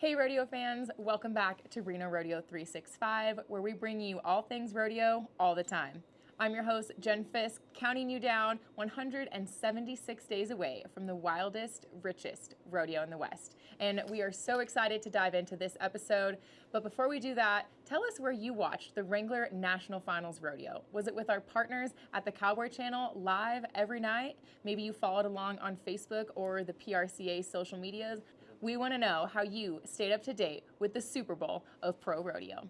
Hey rodeo fans, welcome back to Reno Rodeo 365, where we bring you all things rodeo all the time. I'm your host, Jen Fisk, counting you down 176 days away from the wildest, richest rodeo in the West. And we are so excited to dive into this episode. But before we do that, tell us where you watched the Wrangler National Finals Rodeo. Was it with our partners at the Cowboy Channel live every night? Maybe you followed along on Facebook or the PRCA social medias. We want to know how you stayed up to date with the Super Bowl of pro rodeo.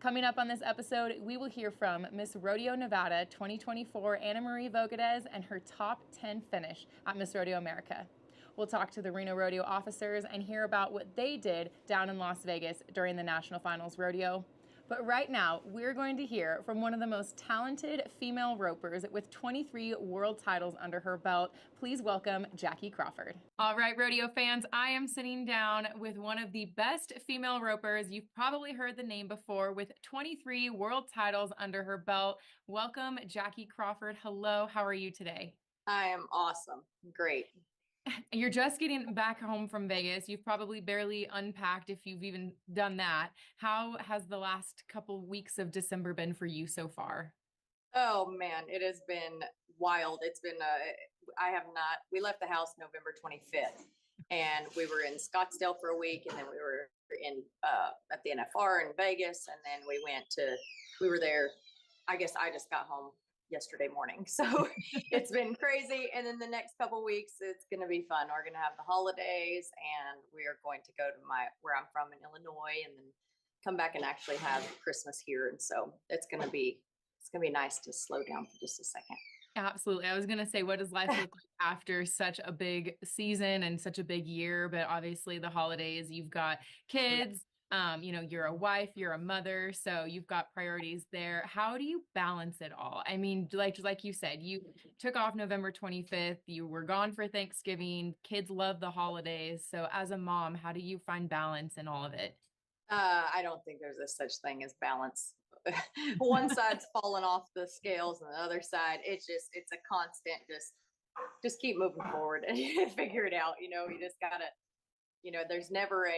Coming up on this episode, we will hear from Miss Rodeo Nevada 2024 Anna Marie Vogadez and her top 10 finish at Miss Rodeo America. We'll talk to the Reno Rodeo officers and hear about what they did down in Las Vegas during the National Finals Rodeo. But right now, we're going to hear from one of the most talented female ropers with 23 world titles under her belt. Please welcome Jackie Crawford. All right, rodeo fans, I am sitting down with one of the best female ropers. You've probably heard the name before, with 23 world titles under her belt. Welcome, Jackie Crawford. Hello, how are you today? I am awesome. Great. You're just getting back home from Vegas. You've probably barely unpacked if you've even done that. How has the last couple weeks of December been for you so far? Oh man, it has been wild. We left the house November 25th and we were in Scottsdale for a week, and then we were in at the NFR in Vegas, and then we were there. I guess I just got home yesterday morning. So it's been crazy. And then the next couple weeks, it's going to be fun. We're going to have the holidays, and we are going to go to where I'm from in Illinois, and then come back and actually have Christmas here. And so it's going to be nice to slow down for just a second. Absolutely. I was going to say, what does life look like after such a big season and such a big year? But obviously the holidays, you've got kids, you're a wife, you're a mother, so you've got priorities there. How do you balance it all? I mean, like you said, you took off November 25th, you were gone for Thanksgiving, kids love the holidays. So as a mom, how do you find balance in all of it? I don't think there's a such thing as balance. One side's falling off the scales, and the other side, it's a constant, just keep moving forward and figure it out. You just gotta, there's never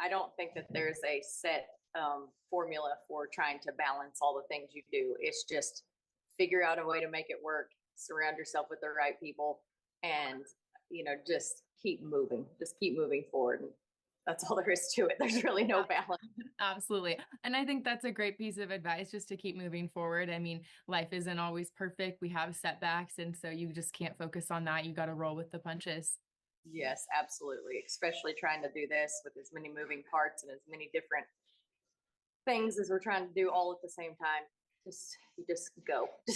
I don't think that there's a set formula for trying to balance all the things you do. It's just figure out a way to make it work, surround yourself with the right people, and, just keep moving forward. And that's all there is to it. There's really no balance. Absolutely. And I think that's a great piece of advice, just to keep moving forward. I mean, life isn't always perfect. We have setbacks. And so you just can't focus on that. You got to roll with the punches. Yes, absolutely. Especially trying to do this with as many moving parts and as many different things as we're trying to do all at the same time. Just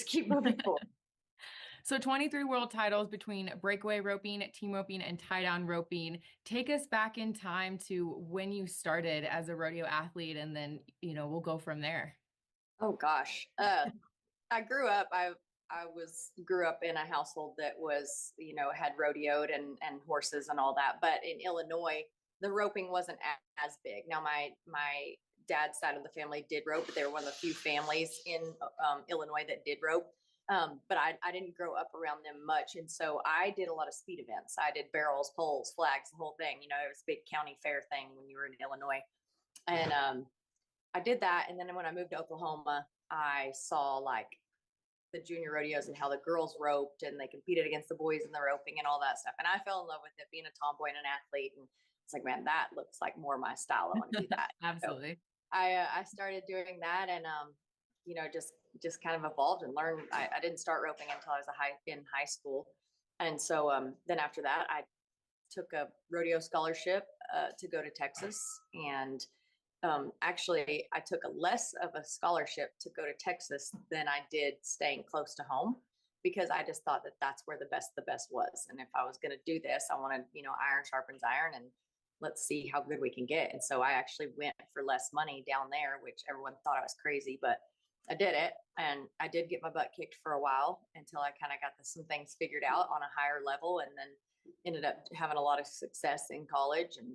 keep moving forward. So 23 world titles between breakaway roping, team roping, and tie down roping. Take us back in time to when you started as a rodeo athlete, and then, we'll go from there. Oh gosh. I grew up, grew up in a household that was, had rodeoed and horses and all that. But in Illinois, the roping wasn't as big. Now my dad's side of the family did rope, but they were one of the few families in Illinois that did rope. But I didn't grow up around them much. And so I did a lot of speed events. I did barrels, poles, flags, the whole thing. It was a big county fair thing when you were in Illinois. And I did that. And then when I moved to Oklahoma, I saw like the junior rodeos and how the girls roped, and they competed against the boys in the roping and all that stuff. And I fell in love with it, being a tomboy and an athlete. And it's like, man, that looks like more my style. I want to do that. Absolutely. So I started doing that, and just kind of evolved and learned. I didn't start roping until I was in high school. And so then after that, I took a rodeo scholarship to go to Texas. And actually, I took a less of a scholarship to go to Texas than I did staying close to home, because I just thought that that's where the best was. And if I was going to do this, I wanted, iron sharpens iron, and let's see how good we can get. And so I actually went for less money down there, which everyone thought I was crazy, but I did it. And I did get my butt kicked for a while until I kind of got some things figured out on a higher level, and then ended up having a lot of success in college. And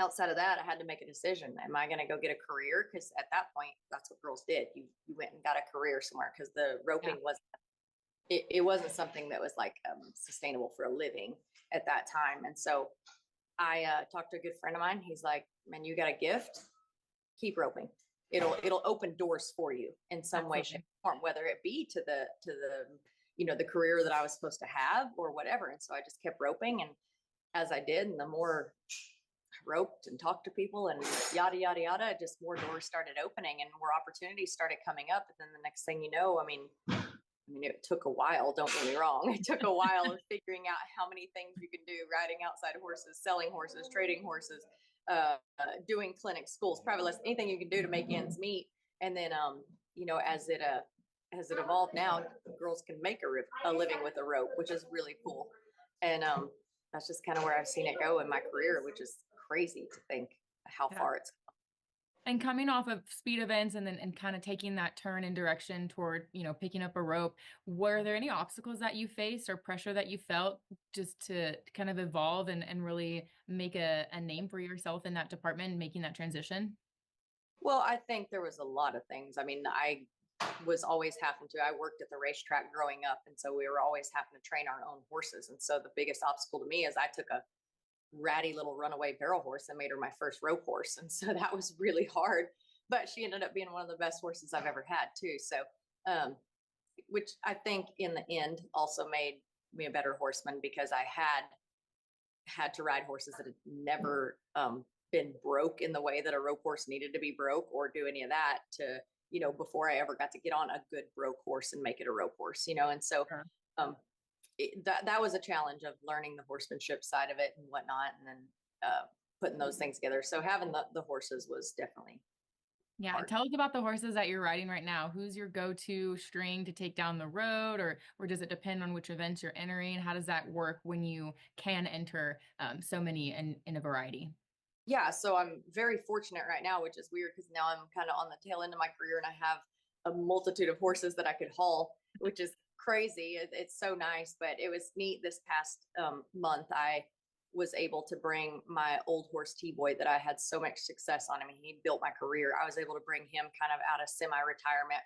outside of that, I had to make a decision. Am I going to go get a career? Because at that point, that's what girls did. You went and got a career somewhere, because the roping it wasn't something that was like sustainable for a living at that time. And so I talked to a good friend of mine. He's like, man, you got a gift, keep roping. It'll open doors for you in some way, shape, Absolutely. or form, whether it be to the the career that I was supposed to have or whatever. And so I just kept roping, and as I did, and the more I roped and talked to people and yada yada yada, just more doors started opening and more opportunities started coming up. And then the next thing you know, I mean, it took a while, don't get me wrong. It took a while of figuring out how many things you can do, riding outside horses, selling horses, trading horses, doing clinics, schools, private lessons, anything you can do to make ends meet. And then, as it evolved now, girls can make a living with a rope, which is really cool. And that's just kind of where I've seen it go in my career, which is crazy to think how Yeah. far it's. And coming off of speed events and then and kind of taking that turn in direction toward, picking up a rope, were there any obstacles that you faced or pressure that you felt just to kind of evolve and really make a name for yourself in that department and making that transition? Well, I think there was a lot of things. I mean, I was always having to, I worked at the racetrack growing up. And so we were always having to train our own horses. And so the biggest obstacle to me is I took a ratty little runaway barrel horse and made her my first rope horse. And so that was really hard. But she ended up being one of the best horses I've ever had, too. So, which I think in the end also made me a better horseman because I had to ride horses that had never been broke in the way that a rope horse needed to be broke or do any of that to, before I ever got to get on a good broke horse and make it a rope horse, and so Sure. um, that was a challenge of learning the horsemanship side of it and whatnot, and then putting those things together. So having the horses was definitely Yeah, and hard. tell us about the horses that you're riding right now. Who's your go-to string to take down the road, or does it depend on which events you're entering? How does that work when you can enter so many in a variety? Yeah, so I'm very fortunate right now, which is weird because now I'm kind of on the tail end of my career and I have a multitude of horses that I could haul, which is crazy. It's so nice, but it was neat this past month. I was able to bring my old horse T-Boy that I had so much success on. I mean, he built my career. I was able to bring him kind of out of semi-retirement.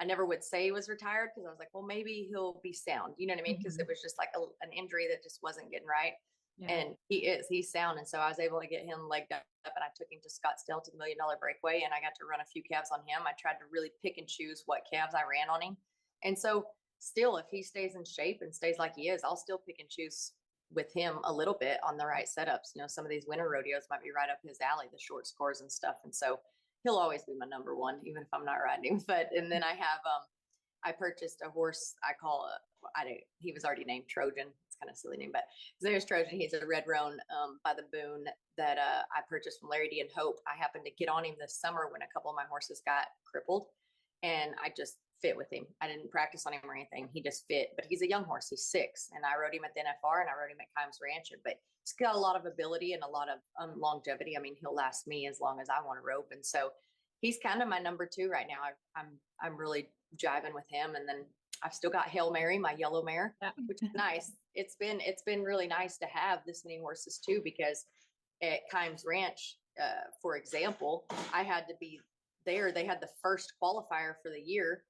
I never would say he was retired because I was like, well, maybe he'll be sound. You know what I mean? Because Mhm. it was just like an injury that just wasn't getting right. Yeah. And he's sound. And so I was able to get him legged up and I took him to Scottsdale to the $1 Million Breakaway and I got to run a few calves on him. I tried to really pick and choose what calves I ran on him. And so still, if he stays in shape and stays like he is, I'll still pick and choose with him a little bit on the right setups. Some of these winter rodeos might be right up his alley, the short scores and stuff. And so he'll always be my number one, even if I'm not riding him. And then I purchased a horse I call he was already named Trojan. It's kind of a silly name, but his name is Trojan. He's a red roan by the Boone that I purchased from Larry D and Hope. I happened to get on him this summer when a couple of my horses got crippled, and I just fit with him. I didn't practice on him or anything. He just fit, but he's a young horse. He's 6, and I rode him at the NFR and I rode him at Kimes Ranch. But he's got a lot of ability and a lot of longevity. I mean, he'll last me as long as I want to rope, and so he's kind of my number 2 right now. I'm really jiving with him, and then I've still got Hail Mary, my yellow mare, Yeah. which is nice. It's been really nice to have this many horses too, because at Kimes Ranch, for example, I had to be there. They had the first qualifier for the year,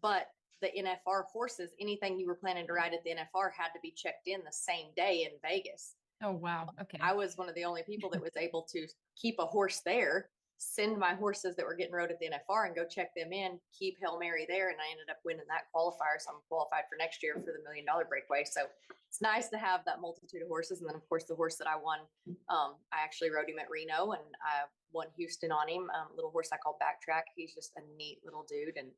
but the NFR horses, anything you were planning to ride at the NFR had to be checked in the same day in Vegas. Oh, wow. Okay. I was one of the only people that was able to keep a horse there, send my horses that were getting rode at the NFR and go check them in, keep Hail Mary there. And I ended up winning that qualifier. So I'm qualified for next year for the $1 Million Breakaway. So it's nice to have that multitude of horses. And then of course the horse that I won, I actually rode him at Reno and I won Houston on him. Little horse I call Backtrack. He's just a neat little dude. And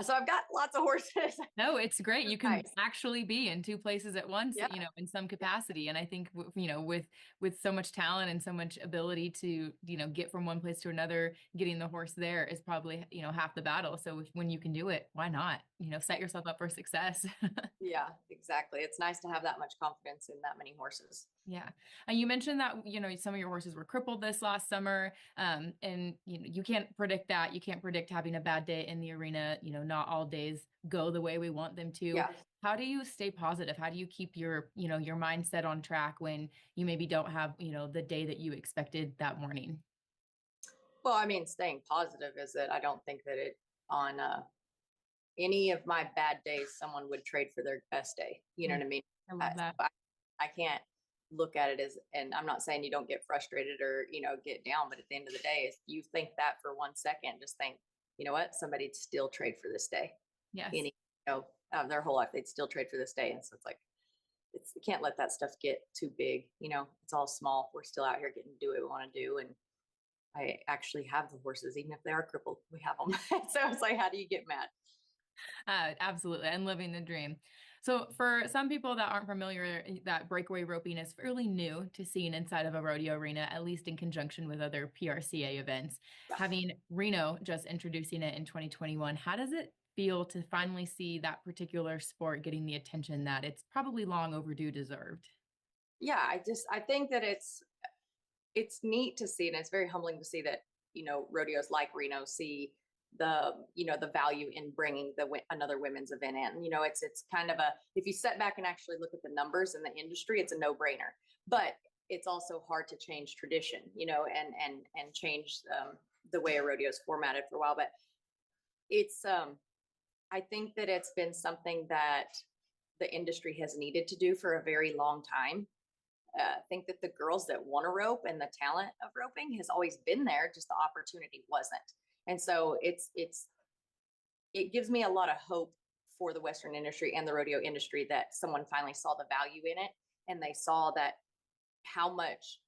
so I've got lots of horses. No, it's great. You can Nice. actually be in 2 places at once, Yeah. in some capacity. And I think, with so much talent and so much ability to, get from one place to another, getting the horse there is probably, half the battle. So when you can do it, why not? Set yourself up for success. Yeah, exactly. It's nice to have that much confidence in that many horses. Yeah. And you mentioned that, some of your horses were crippled this last summer. And you can't predict that. You can't predict having a bad day in the arena. Not all days go the way we want them to. Yeah. How do you stay positive? How do you keep your mindset on track when you maybe don't have, the day that you expected that morning? Well, I mean, staying positive is that I don't think that on any of my bad days, someone would trade for their best day. You know what I mean? I love that. I can't, look at it as, and I'm not saying you don't get frustrated or, get down, but at the end of the day, if you think that for 1 second, just think, you know what, somebody'd still trade for this day. Yes. Their whole life, they'd still trade for this day. And so it's like, you can't let that stuff get too big. It's all small. We're still out here getting to do what we want to do. And I actually have the horses, even if they are crippled, we have them. So it's like, how do you get mad? Absolutely. And living the dream. So for some people that aren't familiar, that breakaway roping is fairly new to seeing inside of a rodeo arena, at least in conjunction with other PRCA events. Yeah. Having Reno just introducing it in 2021, how does it feel to finally see that particular sport getting the attention that it's probably long overdue deserved? Yeah, I think that it's neat to see, and it's very humbling to see that, rodeos like Reno see the value in bringing another women's event in. It's kind of if you step back and actually look at the numbers in the industry, it's a no-brainer. But it's also hard to change tradition, and change the way a rodeo is formatted for a while. But it's I think that it's been something that the industry has needed to do for a very long time. I think that the girls that want to rope and the talent of roping has always been there, just the opportunity wasn't. And so it gives me a lot of hope for the Western industry and the rodeo industry that someone finally saw the value in it, and they saw that how much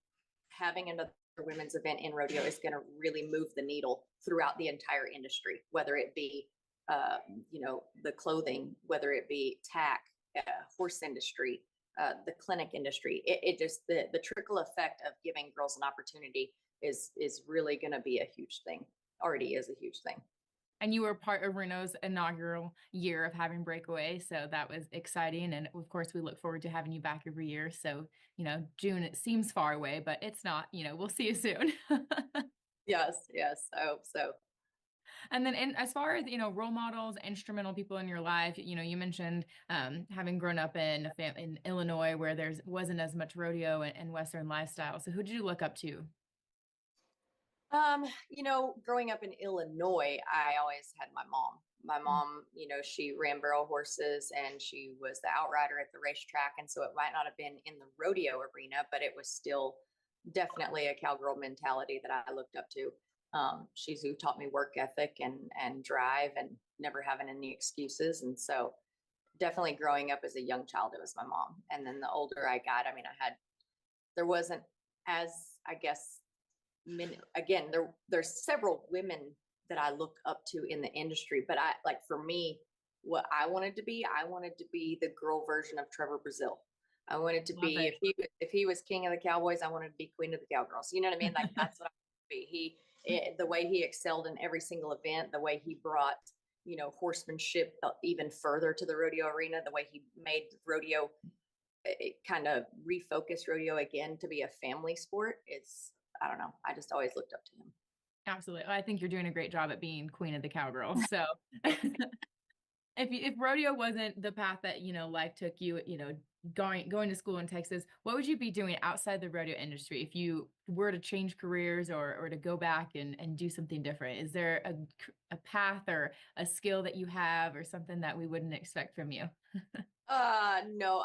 having another women's event in rodeo is going to really move the needle throughout the entire industry, whether it be the clothing, whether it be tack, horse industry, the clinic industry. It just the trickle effect of giving girls an opportunity is really going to be a huge thing. Already is a huge thing. And you were part of Reno's inaugural year of having breakaway, so that was exciting. And of course, we look forward to having you back every year. So, June, it seems far away, but it's not. We'll see you soon. Yes, I hope so. And then as far as, role models, instrumental people in your life, you mentioned having grown up in Illinois where there wasn't as much rodeo and Western lifestyle. So who did you look up to? Growing up in Illinois, I always had my mom. My mom, she ran barrel horses and she was the outrider at the racetrack. And so it might not have been in the rodeo arena, but it was still definitely a cowgirl mentality that I looked up to. She's who taught me work ethic and drive and never having any excuses. And so definitely growing up as a young child, it was my mom. And then the older I got, there wasn't as, I guess, again, there's several women that I look up to in the industry, but for me, what I wanted to be the girl version of Trevor Brazil. I wanted to be, if he was king of the Cowboys, I wanted to be queen of the Cowgirls. You know what I mean? Like that's what I wanted to be. The way he excelled in every single event, the way he brought, horsemanship even further to the rodeo arena, the way he made rodeo, it kind of refocused rodeo again to be a family sport. I don't know. I just always looked up to him. Absolutely. I think you're doing a great job at being queen of the cowgirls. So if rodeo wasn't the path that, life took you, going to school in Texas, what would you be doing outside the rodeo industry if you were to change careers or to go back and do something different? Is there a path or a skill that you have or something that we wouldn't expect from you? No,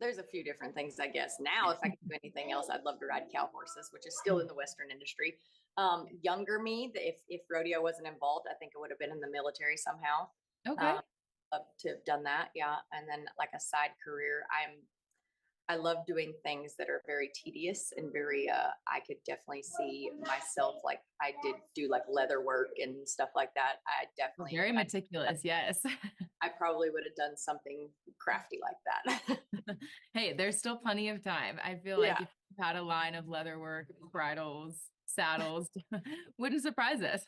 there's a few different things, I guess. Now, if I could do anything else, I'd love to ride cow horses, which is still in the Western industry. Younger me, if rodeo wasn't involved, I think it would have been in the military somehow. Okay. Love to have done that. Yeah. And then like a side career, I love doing things that are very tedious and very, I could definitely see myself, like I did do like leather work and stuff like that. I definitely very meticulous. Yes. I probably would have done something crafty like that. Hey, there's still plenty of time. I feel like if you had a line of leather work, bridles, saddles, wouldn't surprise us.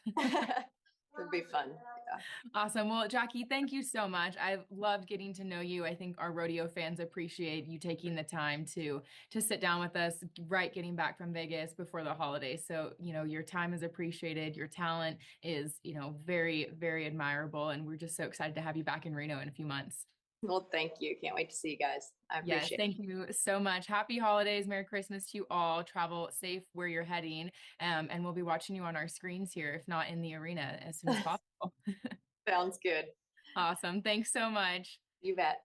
It'd be fun. Yeah. Awesome. Well, Jackie, thank you so much. I've loved getting to know you. I think our rodeo fans appreciate you taking the time to sit down with us, right, getting back from Vegas before the holidays. So, your time is appreciated. Your talent is, very, very admirable. And we're just so excited to have you back in Reno in a few months. Well, thank you. Can't wait to see you guys. I appreciate it. Thank you so much. Happy holidays. Merry Christmas to you all. Travel safe where you're heading. And we'll be watching you on our screens here, if not in the arena, as soon as possible. Sounds good. Awesome. Thanks so much. You bet.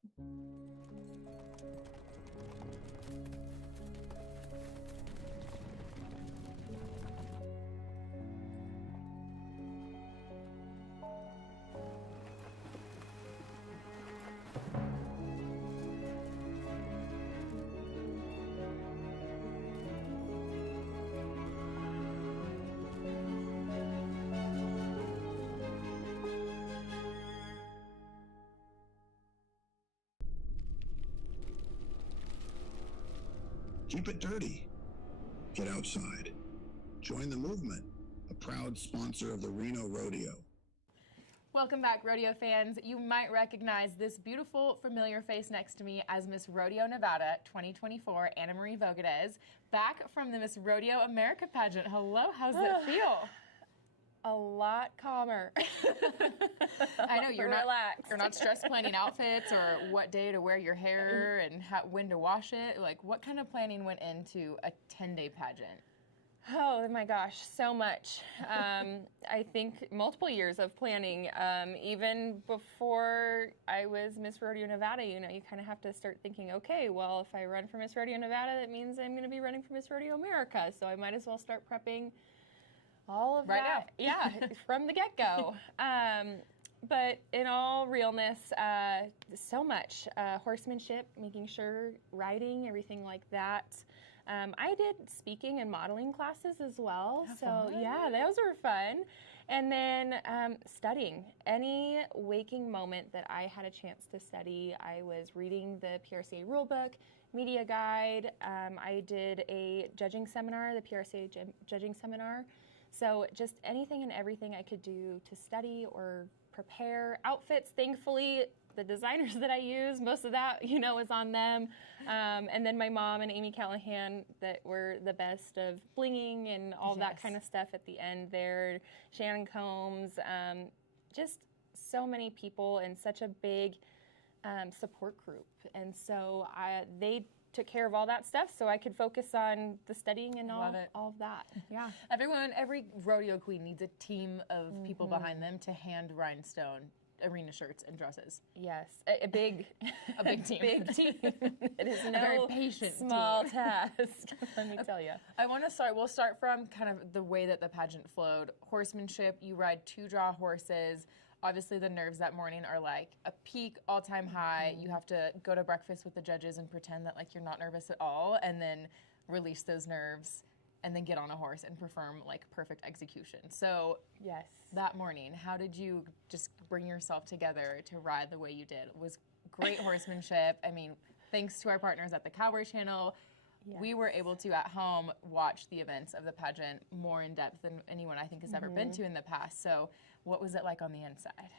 Keep it dirty. Get outside. Join the movement, a proud sponsor of the Reno Rodeo. Welcome back, rodeo fans. You might recognize this beautiful, familiar face next to me as Miss Rodeo Nevada 2024, Anna Marie Vogadez, back from the Miss Rodeo America pageant. Hello, how's it feel? A lot calmer. I know you're relaxed. You're not stress planning outfits or what day to wear your hair and when to wash it. Like, what kind of planning went into a 10-day pageant? Oh my gosh, so much. I think multiple years of planning. Even before I was Miss Rodeo Nevada, you kind of have to start thinking, okay, well, if I run for Miss Rodeo Nevada, that means I'm going to be running for Miss Rodeo America. So I might as well start prepping all of that. Yeah, from the get-go. But in all realness, so much. Horsemanship, making sure, riding, everything like that. I did speaking and modeling classes as well. Yeah, those were fun. And then studying. Any waking moment that I had a chance to study, I was reading the PRCA rulebook, media guide. I did a judging seminar, the PRCA judging seminar. So just anything and everything I could do to study or prepare. Outfits, thankfully, the designers that I use, most of that, is on them. And then my mom and Amy Callahan that were the best of blinging and all that kind of stuff at the end there. Shannon Combs, just so many people and such a big support group. And so they took care of all that stuff so I could focus on the studying and all of that. Yeah. Every rodeo queen needs a team of people behind them to hand rhinestone arena shirts and dresses. Yes, a big team. Big team. It is no very patient small team. task, let me tell you. We'll start from kind of the way that the pageant flowed. Horsemanship, you ride 2 draw horses. Obviously, the nerves that morning are like a peak all-time high. You have to go to breakfast with the judges and pretend that like you're not nervous at all, and then release those nerves, and then get on a horse and perform like perfect execution. So yes, that morning, how did you just bring yourself together to ride the way you did? It was great horsemanship. I mean, thanks to our partners at the Cowboy Channel, we were able to at home watch the events of the pageant more in depth than anyone I think has ever been to in the past. So what was it like on the inside?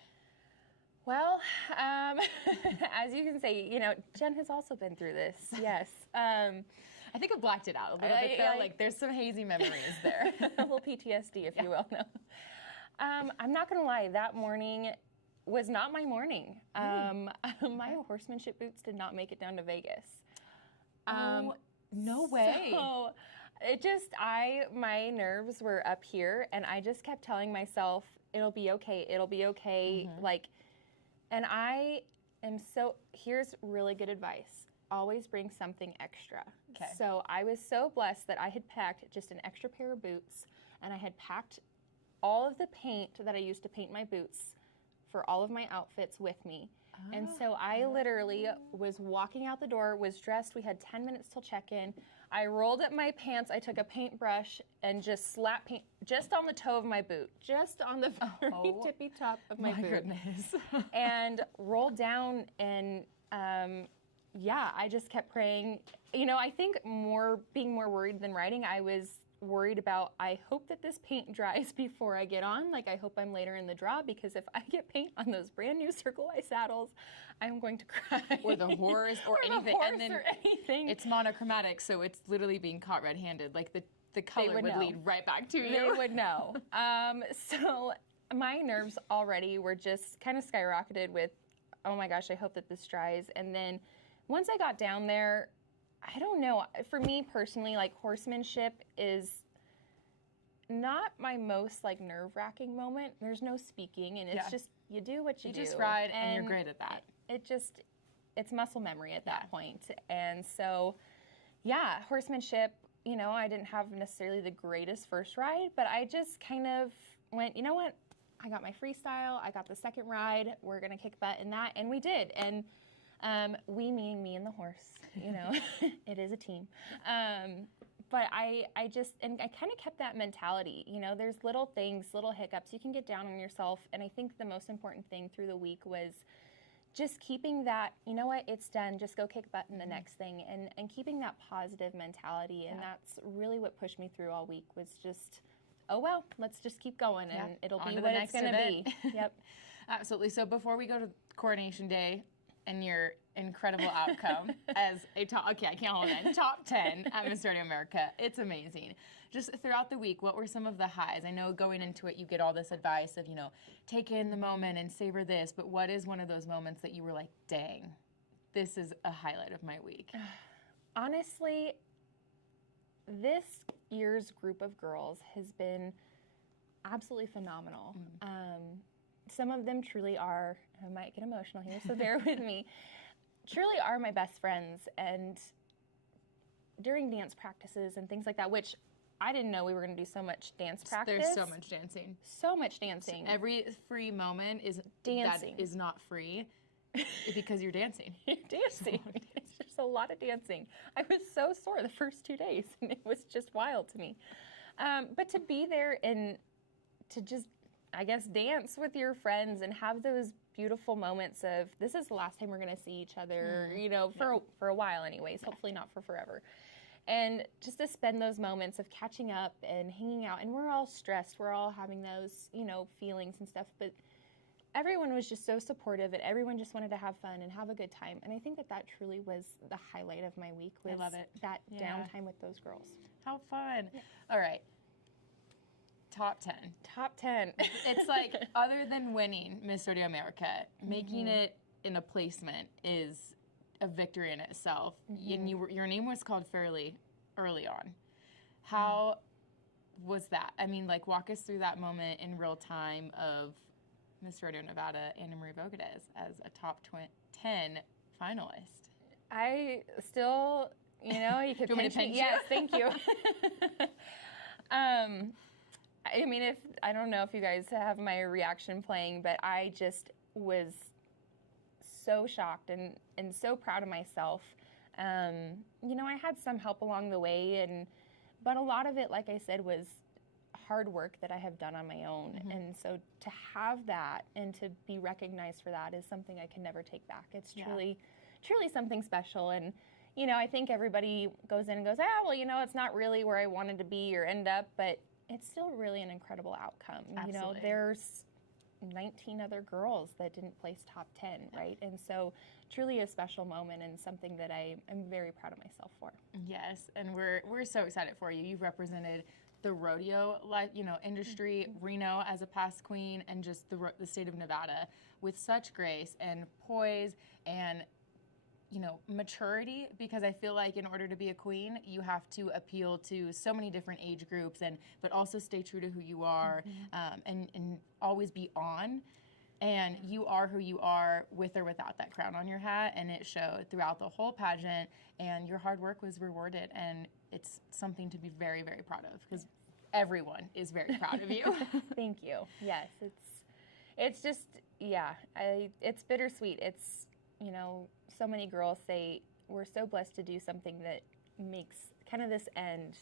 Well, as you can say, Jen has also been through this. Yes. I think I blacked it out a little bit though. Like there's some hazy memories there. A little PTSD, if you will. No. I'm not going to lie. That morning was not my morning. My horsemanship boots did not make it down to Vegas. No way. So my nerves were up here, and I just kept telling myself, it'll be okay, it'll be okay. And here's really good advice. Always bring something extra. Okay. So I was so blessed that I had packed just an extra pair of boots, and I had packed all of the paint that I used to paint my boots for all of my outfits with me. And so I literally was walking out the door, was dressed. We had 10 minutes till check-in. I rolled up my pants. I took a paintbrush and just slapped paint just on the toe of my boot, just on the very tippy top of my boot. My goodness. And rolled down and, I just kept praying. I think being more worried than riding, I was worried about, I hope that this paint dries before I get on. Like, I hope I'm later in the draw, because if I get paint on those brand new Circle Y saddles, I'm going to cry. Or the horse or anything. And then anything. It's monochromatic, so it's literally being caught red-handed. Like the color would lead right back to you. They would know. So my nerves already were just kind of skyrocketed with, oh my gosh, I hope that this dries. And then once I got down there, I don't know. For me personally, like, horsemanship is not my most like nerve-wracking moment. There's no speaking, and it's just you do what you do. You just ride, and you're great at that. It's muscle memory at that point. And so, horsemanship. I didn't have necessarily the greatest first ride, but I just kind of went, you know what? I got my freestyle. I got the second ride. We're gonna kick butt in that, and we did. And we meaning me and the horse, it is a team. But I kind of kept that mentality. There's little things, little hiccups. You can get down on yourself. And I think the most important thing through the week was just keeping that, you know what, it's done, just go kick butt in the next thing, and keeping that positive mentality. And that's really what pushed me through all week, was just, oh, well, let's just keep going, and it'll be what it's going to be. Yep. Absolutely. So before we go to Coronation Day and your incredible outcome as a top 10 at Miss Rodeo America, it's amazing. Just throughout the week, what were some of the highs? I know going into it, you get all this advice of, take in the moment and savor this, but what is one of those moments that you were like, dang, this is a highlight of my week? Honestly, this year's group of girls has been absolutely phenomenal. Some of them truly are, I might get emotional here, so bear with me, truly are my best friends. And during dance practices and things like that, which I didn't know we were going to do so much dance practice. There's so much dancing. So much dancing. So every free moment is dancing. That is not free because you're dancing. You're dancing. It's just a lot of dancing. I was so sore the first 2 days, and it was just wild to me. But to be there and to just, I guess, dance with your friends and have those beautiful moments of, this is the last time we're going to see each other, for a while anyways, hopefully not for forever. And just to spend those moments of catching up and hanging out, and we're all stressed, we're all having those, feelings and stuff, but everyone was just so supportive, and everyone just wanted to have fun and have a good time. And I think that truly was the highlight of my week, was I love it. That downtime with those girls. How fun. Yeah. All right. Top 10. Top 10. It's like, other than winning Miss Rodeo America, making it in a placement is a victory in itself. And your name was called fairly early on. How was that? I mean, like, walk us through that moment in real time of Miss Rodeo Nevada, Anna Marie Vogadez, as a top 10 finalist. I still, you could pinch me. Yes, thank you. I mean, I don't know if you guys have my reaction playing, but I just was so shocked and so proud of myself. I had some help along the way, but a lot of it, like I said, was hard work that I have done on my own. And so to have that and to be recognized for that is something I can never take back. It's truly something special. And, I think everybody goes in and goes, it's not really where I wanted to be or end up, but it's still really an incredible outcome. Absolutely. There's 19 other girls that didn't place top 10, right? And so truly a special moment and something that I'm very proud of myself for. Yes, and we're so excited for you. You've represented the rodeo industry, Reno as a past queen, and just the state of Nevada with such grace and poise and maturity, because I feel like in order to be a queen, you have to appeal to so many different age groups, but also stay true to who you are, and always be on. And you are who you are with or without that crown on your hat, and it showed throughout the whole pageant, and your hard work was rewarded, and it's something to be very, very proud of, because everyone is very proud of you. Thank you. Yes, it's just, it's bittersweet. It's, so many girls say we're so blessed to do something that makes kind of this end,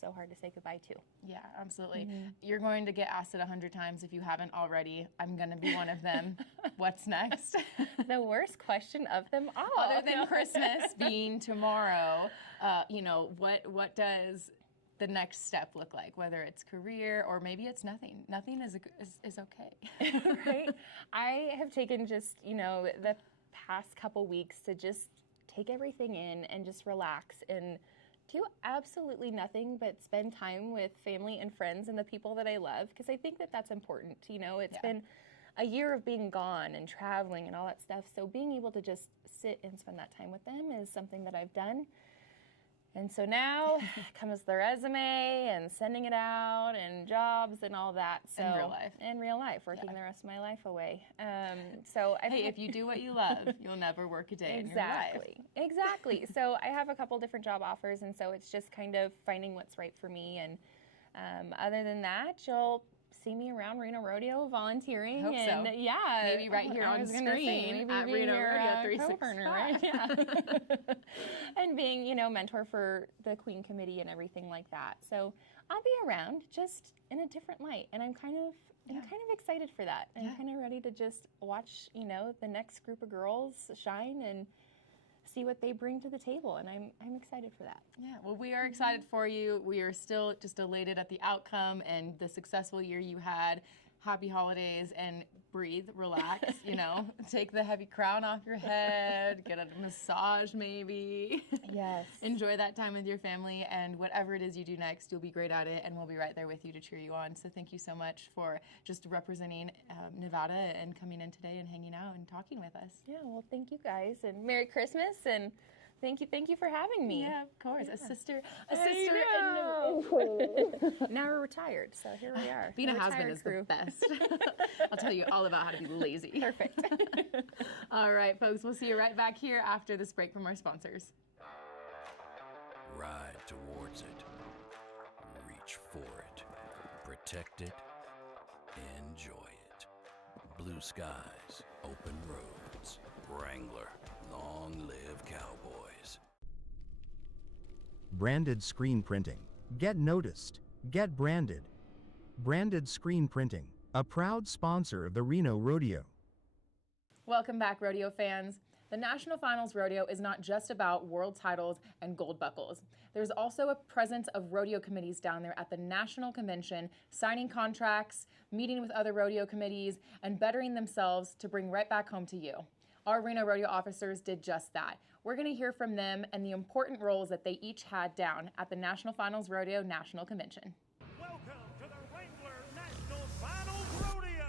so hard to say goodbye to. Yeah, absolutely. You're going to get asked it 100 times if you haven't already. I'm going to be one of them. What's next? The worst question of them all. Other than Christmas being tomorrow, what does the next step look like? Whether it's career or maybe it's nothing. Nothing is okay. Right? I have taken just, the past couple weeks to just take everything in and just relax and do absolutely nothing but spend time with family and friends and the people that I love, because I think that that's important. It's been a year of being gone and traveling and all that stuff, so being able to just sit and spend that time with them is something that I've done. And so now comes the resume and sending it out and jobs and all that. So in real life, working the rest of my life away. If you do what you love, you'll never work a day in your life. Exactly. So I have a couple different job offers, and so it's just kind of finding what's right for me. And other than that, you'll see me around Reno Rodeo volunteering. Hope and so. Yeah, maybe right here on screen at Reno Rodeo 365. Right? Yeah. And being, mentor for the Queen Committee and everything like that. So I'll be around, just in a different light. And I'm kind of I'm kind of excited for that. I'm kind of ready to just watch, you know, the next group of girls shine and see what they bring to the table, and I'm excited for that. Yeah, well, we are excited for you. We are still just elated at the outcome and the successful year you had. Happy holidays, and breathe, relax, you know, take the heavy crown off your head, get a massage maybe. Yes. Enjoy that time with your family, and whatever it is you do next, you'll be great at it, and we'll be right there with you to cheer you on. So thank you so much for just representing Nevada and coming in today and hanging out and talking with us. Yeah, well, thank you guys, and Merry Christmas, and thank you for having me. Yeah, of course. Yeah. A sister. Now we're retired, so here we are. Being a The husband retired is crew. the best. I'll tell you all about how to be lazy. Perfect. All right, folks, we'll see you right back here after this break from our sponsors. Ride towards it. Reach for it. Protect it. Enjoy it. Blue skies, open roads. Wrangler, long live Cowboys. Branded screen printing. Get noticed. Get branded. Branded Screen Printing, a proud sponsor of the Reno Rodeo. Welcome back, rodeo fans. The National Finals Rodeo is not just about world titles and gold buckles. There's also a presence of rodeo committees down there at the National Convention, signing contracts, meeting with other rodeo committees, and bettering themselves to bring right back home to you. Our Reno Rodeo officers did just that. We're going to hear from them and the important roles that they each had down at the National Finals Rodeo National Convention. Welcome to the Wrangler National Finals Rodeo.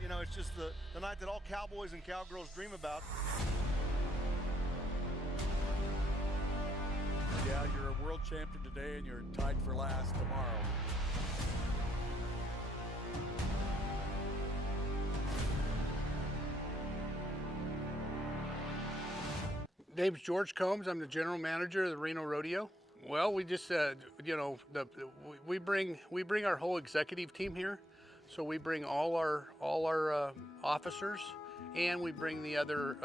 You know, it's just the night that all cowboys and cowgirls dream about. Yeah, you're a world champion today and you're tied for last tomorrow. Name's George Combs. I'm the general manager of the Reno Rodeo. Well, we just you know, we bring our whole executive team here. So we bring all our officers, and we bring the other.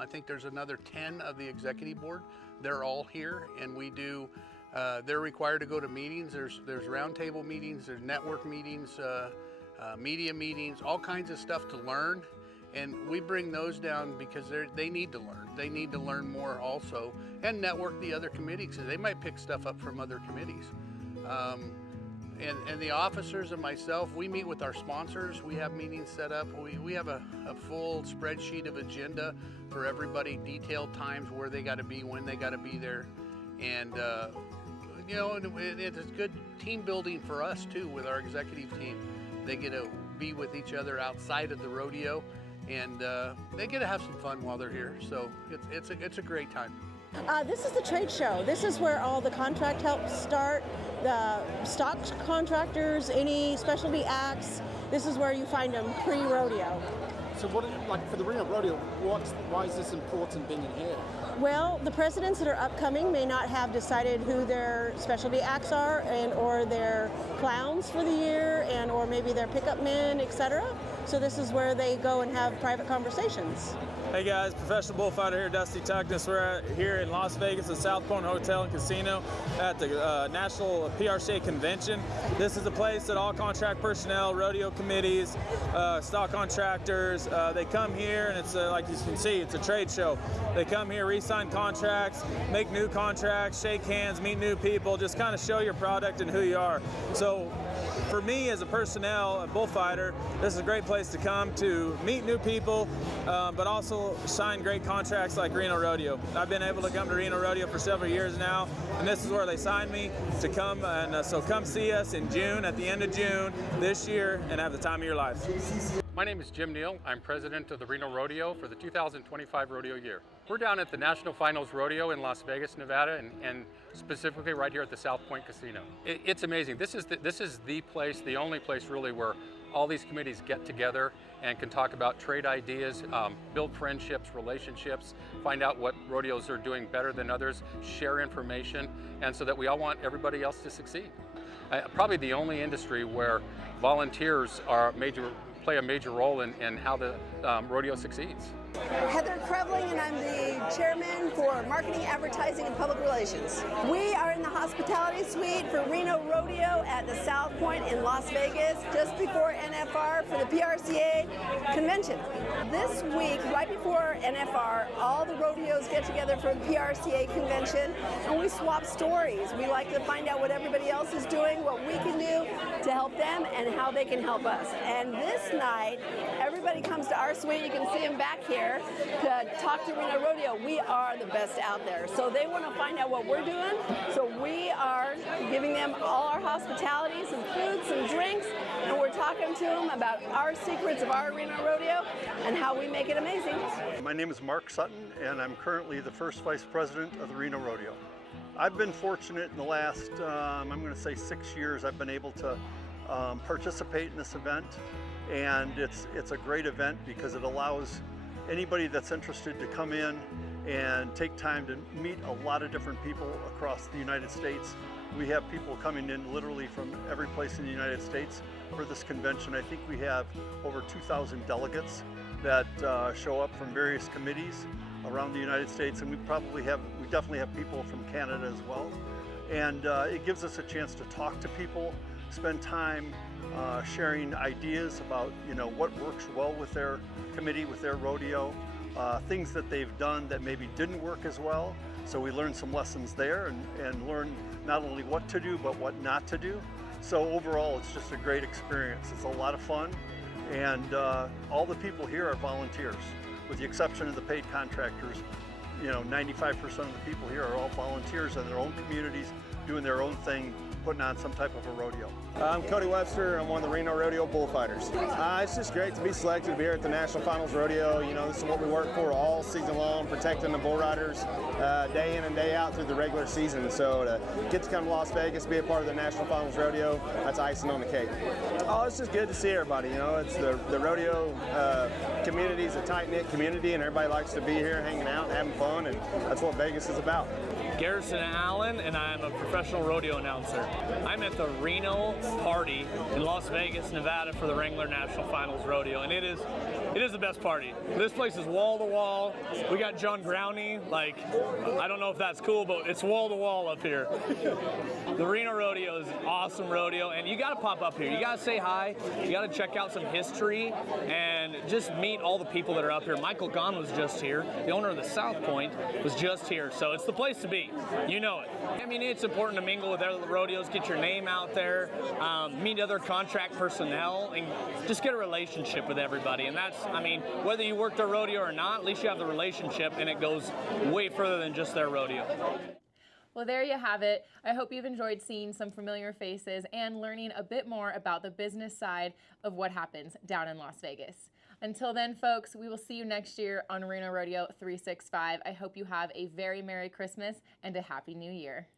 I think there's another 10 of the executive board. They're all here, and we do. They're required to go to meetings. There's roundtable meetings. There's network meetings, media meetings, all kinds of stuff to learn. And we bring those down because they need to learn. They need to learn more also, and network the other committees, because they might pick stuff up from other committees. And the officers and myself, we meet with our sponsors. We have meetings set up. We have a full spreadsheet of agenda for everybody, detailed times where they got to be, when they got to be there. And, you know, it's good team building for us too with our executive team. They get to be with each other outside of the rodeo, and they get to have some fun while they're here. So it's a great time. This is the trade show. This is where all the contract help start, the stock contractors, any specialty acts. This is where you find them pre-rodeo. So what, like for the Reno Rodeo, why is this important being in here? Well, the presidents that are upcoming may not have decided who their specialty acts are, and or their clowns for the year, and or maybe their pickup men, etc. So this is where they go and have private conversations. Hey guys, professional bullfighter here, Dusty Tuckness. We're here in Las Vegas at South Point Hotel and Casino at the National PRCA Convention. This is a place that all contract personnel, rodeo committees, stock contractors, they come here, and it's like you can see, it's a trade show. They come here, re-sign contracts, make new contracts, shake hands, meet new people, just kind of show your product and who you are. So for me as a personnel, a bullfighter, this is a great place to come to meet new people, but also sign great contracts like Reno Rodeo. I've been able to come to Reno Rodeo for several years now, and this is where they signed me to come, and so come see us in June, at the end of June this year, and have the time of your life. My name is Jim Neal. I'm president of the Reno Rodeo for the 2025 rodeo year. We're down at the National Finals Rodeo in Las Vegas, Nevada, and specifically right here at the South Point Casino. It's amazing. This is the place, the only place really where all these committees get together and can talk about trade ideas, build friendships, relationships, find out what rodeos are doing better than others, share information, and so that we all want everybody else to succeed. Probably the only industry where volunteers play a major role in how the rodeo succeeds. Heather Krevling, and I'm the chairman for Marketing, Advertising, and Public Relations. We are in the hospitality suite for Reno Rodeo at the South Point in Las Vegas, just before NFR for the PRCA convention. This week, right before NFR, all the rodeos get together for the PRCA convention, and we swap stories. We like to find out what everybody else is doing, what we can do to help them, and how they can help us. And this night, everybody comes to our suite. You can see them back here to talk to Reno Rodeo. We are the best out there. So they want to find out what we're doing. So we are giving them all our hospitality, some food, some drinks, and we're talking to them about our secrets of our Reno Rodeo and how we make it amazing. My name is Mark Sutton, and I'm currently the first vice president of the Reno Rodeo. I've been fortunate in the last, I'm going to say 6 years, I've been able to participate in this event. And it's a great event because it allows anybody that's interested to come in and take time to meet a lot of different people across the United States. We have people coming in literally from every place in the United States for this convention. I think we have over 2,000 delegates that show up from various committees around the United States, and we definitely have people from Canada as well. And it gives us a chance to talk to people, spend time sharing ideas about what works well with their committee, with their rodeo, things that they've done that maybe didn't work as well. So we learn some lessons there and learn not only what to do but what not to do. So overall, it's just a great experience. It's a lot of fun, and all the people here are volunteers, with the exception of the paid contractors. 95% of the people here are all volunteers in their own communities, doing their own thing, putting on some type of a rodeo. I'm Cody Webster. I'm one of the Reno Rodeo Bullfighters. It's just great to be selected to be here at the National Finals Rodeo. This is what we work for all season long, protecting the bull riders day in and day out through the regular season. So to get to come to Las Vegas, be a part of the National Finals Rodeo, that's icing on the cake. Oh, it's just good to see everybody. It's the rodeo community is a tight-knit community, and everybody likes to be here hanging out and having fun, and that's what Vegas is about. Garrison Allen, and I'm a professional rodeo announcer. I'm at the Reno party in Las Vegas, Nevada for the Wrangler National Finals Rodeo, and it is the best party. This place is wall to wall. We got John Growney, I don't know if that's cool, but it's wall to wall up here. The Reno Rodeo is an awesome rodeo, and you gotta pop up here. You gotta say hi, you gotta check out some history, and just meet all the people that are up here. Michael Gahn was just here. The owner of the South Point was just here, so it's the place to be. You know it. It's important to mingle with other rodeos, get your name out there, meet other contract personnel, and just get a relationship with everybody. And that's, whether you work their rodeo or not, at least you have the relationship, and it goes way further than just their rodeo. Well, there you have it. I hope you've enjoyed seeing some familiar faces and learning a bit more about the business side of what happens down in Las Vegas. Until then, folks, we will see you next year on Reno Rodeo 365. I hope you have a very Merry Christmas and a Happy New Year.